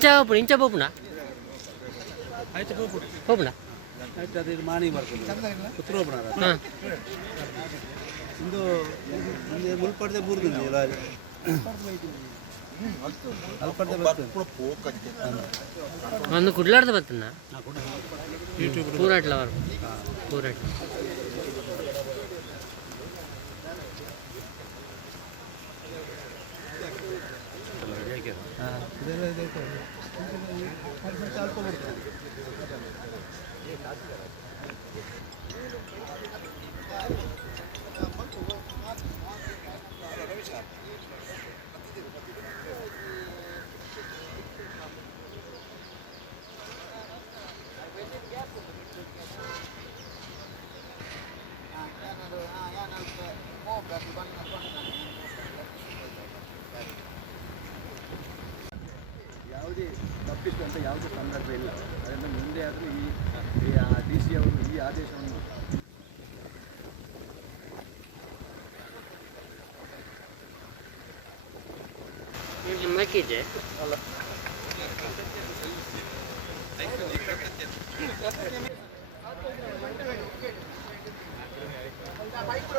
ಇಂಚ ಬೋಪುನ ಆಯ್ತು ಹೋಗ್ಬಿಡು ಬೋಪುನ ಆಯ್ತು ಅದು ಇದು ಮಾನಿ ಬರ್ತದೆ ಪುತ್ರ ಹೋಗ್ಬಿಡ ಹಾಂ ಇಂದು ಮುಂದೆ ಮುಲ್ಪಡ್ದೆ ಬೂರ್ದು ಅಲ್ಪಡ್ದೆ ಬರ್ತದೆ ಒಂದು ಕುಡ್ಲಾಡ್ದು ಬರ್ತನ ಪೂರಾಟ್ಲ ಅವರು ಪೂರಾಟ್ಲ ಅಲ್ಪ ಬರ್ತದೆ ಯಾವುದೇ ತಪ್ಪಿತ್ತು ಅಂತ ಯಾವುದೇ ಸಂದರ್ಭ ಇಲ್ಲ. ಅದರಿಂದ ಮುಂದೆ ಆದರೂ ಈ ಡಿ ಸಿ ಅವರು ಈ ಆದೇಶವನ್ನು ಮಕ್ಕಿದೆ ಅಲ್ಲ ಬೈಕ್